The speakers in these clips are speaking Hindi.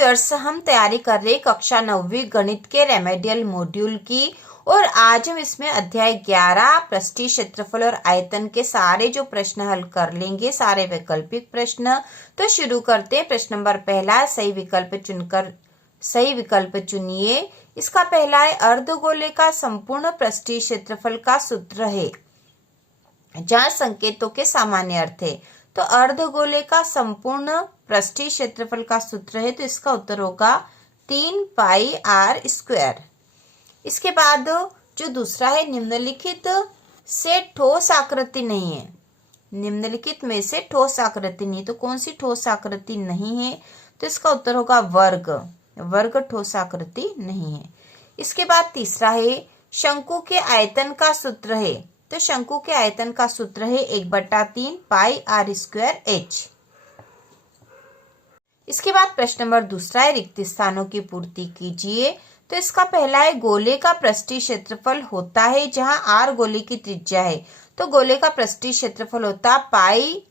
व्यूअर्स, हम तैयारी कर रहे कक्षा 9वीं गणित के रेमेडियल मॉड्यूल की और आज हम इसमें अध्याय 11 पृष्ठीय क्षेत्रफल और आयतन के सारे जो प्रश्न हल कर लेंगे, सारे वैकल्पिक प्रश्न। तो शुरू करते हैं। प्रश्न नंबर पहला, सही विकल्प चुनिए। इसका पहला है, अर्धगोले का संपूर्ण पृष्ठीय क्षेत्रफल का सूत्र है, जहाँ संकेतों के सामान्य अर्थ है। तो अर्धगोले का संपूर्ण पृष्ठीय क्षेत्रफल का सूत्र है, तो इसका उत्तर होगा 3 पाई आर स्क्वायर। इसके बाद जो दूसरा है, निम्नलिखित से ठोस आकृति नहीं है। निम्नलिखित में से ठोस आकृति नहीं, तो कौन सी ठोस आकृति नहीं है? तो इसका उत्तर होगा वर्ग। वर्ग ठोस आकृति नहीं है। इसके बाद तीसरा है, शंकु के आयतन का सूत्र है। तो शंकु के आयतन का सूत्र है 1/3 पाई आर स्क्वायर एच। इसके बाद प्रश्न नंबर दूसरा है, रिक्त स्थानों की पूर्ति कीजिए। तो इसका पहला है, गोले का पृष्ठीय क्षेत्रफल होता है जहां आर गोले की त्रिज्या है। तो गोले का पृष्ठीय क्षेत्रफल होता है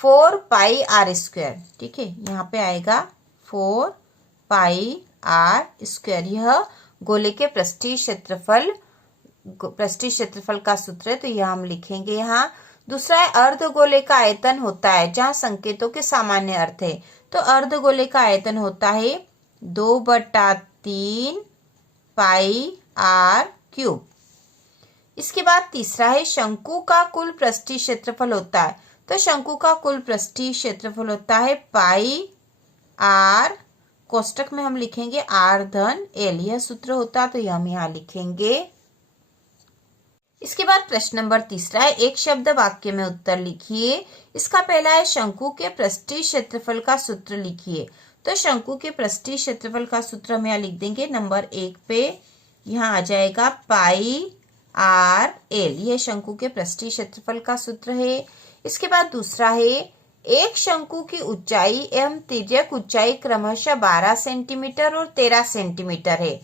4 पाई आर स्क्वायर। ठीक है, यहाँ पे आएगा 4 पाई आर स्क्वायर। यह गोले के पृष्ठीय क्षेत्रफल का सूत्र है, तो यह हम लिखेंगे यहाँ। दूसरा है, अर्धगोले का आयतन होता है जहां संकेतों के सामान्य अर्थ है। तो अर्धगोले का आयतन होता है 2/3 पाई आर क्यूब। इसके बाद तीसरा है, शंकु का कुल पृष्ठीय क्षेत्रफल होता है। तो शंकु का कुल पृष्ठीय क्षेत्रफल होता है पाई आर, कोष्टक में हम लिखेंगे आर धन एल, यह सूत्र होता है, तो यह हम यहाँ लिखेंगे। इसके बाद प्रश्न नंबर तीसरा है, एक शब्द वाक्य में उत्तर लिखिए। इसका पहला है, शंकु के पृष्ठीय क्षेत्रफल का सूत्र लिखिए। तो शंकु के पृष्ठीय क्षेत्रफल का सूत्र हम यहाँ लिख देंगे। नंबर 1 पे यहाँ आ जाएगा पाई आर एल, यह शंकु के पृष्ठीय क्षेत्रफल का सूत्र है। इसके बाद दूसरा है, एक शंकु की ऊंचाई एवं तिर्यक ऊंचाई क्रमशः 12 सेंटीमीटर और 13 सेंटीमीटर है।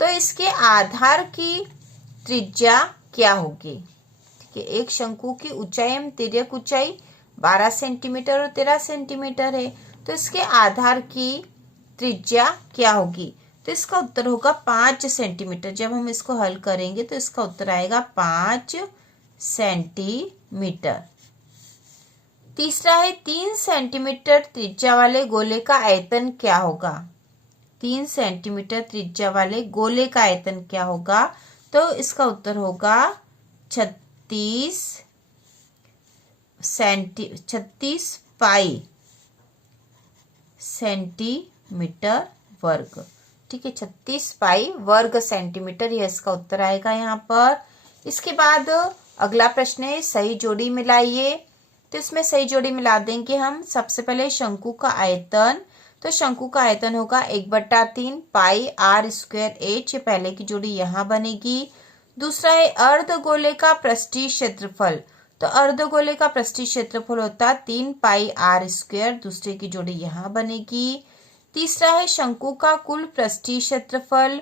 तो इसके आधार की त्रिज्या क्या होगी? ठीक है, एक शंकु की ऊंचाई एवं तिर्यक ऊंचाई 12 सेंटीमीटर और 13 सेंटीमीटर है, तो इसके आधार की त्रिज्या क्या होगी? तो इसका उत्तर होगा 5 सेंटीमीटर। जब हम इसको हल करेंगे तो इसका उत्तर आएगा 5 सेंटीमीटर। तीसरा है, 3 सेंटीमीटर त्रिज्या वाले गोले का आयतन क्या होगा? 3 सेंटीमीटर त्रिज्या वाले गोले का आयतन क्या होगा? तो इसका उत्तर होगा 36 पाई सेंटीमीटर वर्ग। ठीक है, 36 पाई वर्ग सेंटीमीटर, यह इसका उत्तर आएगा यहाँ पर। इसके बाद अगला प्रश्न है, सही जोड़ी मिलाइए। तो इसमें सही जोड़ी मिला देंगे हम। सबसे पहले शंकु का आयतन, तो शंकु का आयतन होगा 1/3 पाई आर स्क्वायर एच, पहले की जोड़ी यहाँ बनेगी। दूसरा है, अर्धगोले का पृष्ठीय क्षेत्रफल। तो अर्धगोले का पृष्ठीय क्षेत्रफल होता है 3 पाई आर स्क्वायर, दूसरे की जोड़ी यहाँ बनेगी। तीसरा है, शंकु का कुल पृष्ठीय क्षेत्रफल।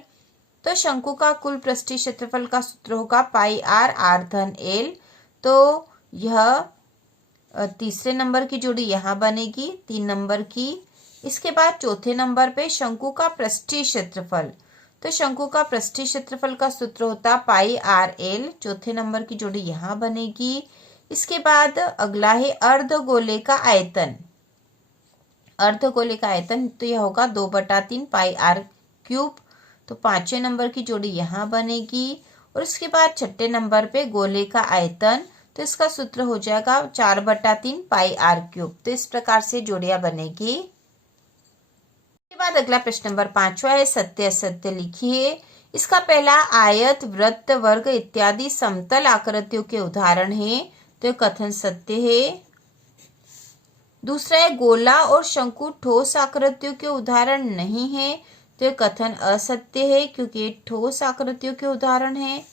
तो शंकु का कुल पृष्ठीय क्षेत्रफल का सूत्र होगा पाई आर, आर धन एल, तो यह तीसरे नंबर की जोड़ी यहाँ बनेगी, 3 नंबर की। इसके बाद चौथे नंबर पे शंकु का पृष्ठीय क्षेत्रफल। तो शंकु का पृष्ठीय क्षेत्रफल का सूत्र होता पाई आर एल, चौथे नंबर की जोड़ी यहाँ बनेगी। इसके बाद अगला है, अर्धगोले का आयतन। अर्धगोले का आयतन तो यह होगा 2/3 पाई आर क्यूब, तो 5वें नंबर की जोड़ी यहाँ बनेगी। और इसके बाद 6ठे नंबर पे गोले का आयतन, तो इसका सूत्र हो जाएगा 4/3 पाई आर क्यूब। तो इस प्रकार से जोड़ियां बनेगी। इसके बाद अगला प्रश्न नंबर 5वां है, सत्य असत्य लिखिए। इसका पहला, आयत, वृत्त, वर्ग इत्यादि समतल आकृतियों के उदाहरण है, तो कथन सत्य है। दूसरा है, गोला और शंकु ठोस आकृतियों के उदाहरण नहीं है, तो कथन असत्य है, क्योंकि ठोस आकृतियों के उदाहरण है।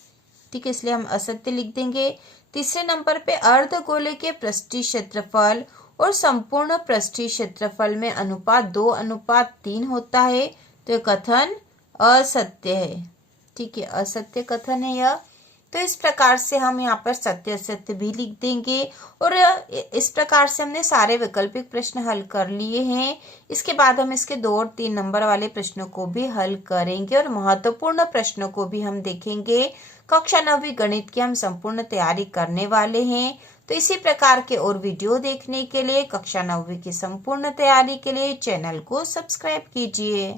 ठीक है, इसलिए हम असत्य लिख देंगे। तीसरे नंबर पे, अर्धगोले के पृष्ठीय क्षेत्रफल और संपूर्ण पृष्ठीय क्षेत्रफल में अनुपात 2:3 होता है, तो कथन असत्य है। ठीक है, असत्य कथन है यह। तो इस प्रकार से हम यहाँ पर सत्य असत्य भी लिख देंगे और इस प्रकार से हमने सारे वैकल्पिक प्रश्न हल कर लिए हैं। इसके बाद हम इसके 2 और 3 नंबर वाले प्रश्नों को भी हल करेंगे और महत्वपूर्ण प्रश्नों को भी हम देखेंगे। कक्षा 9वीं गणित की हम संपूर्ण तैयारी करने वाले हैं। तो इसी प्रकार के और वीडियो देखने के लिए कक्षा 9वीं की संपूर्ण तैयारी के लिए चैनल को सब्सक्राइब कीजिए।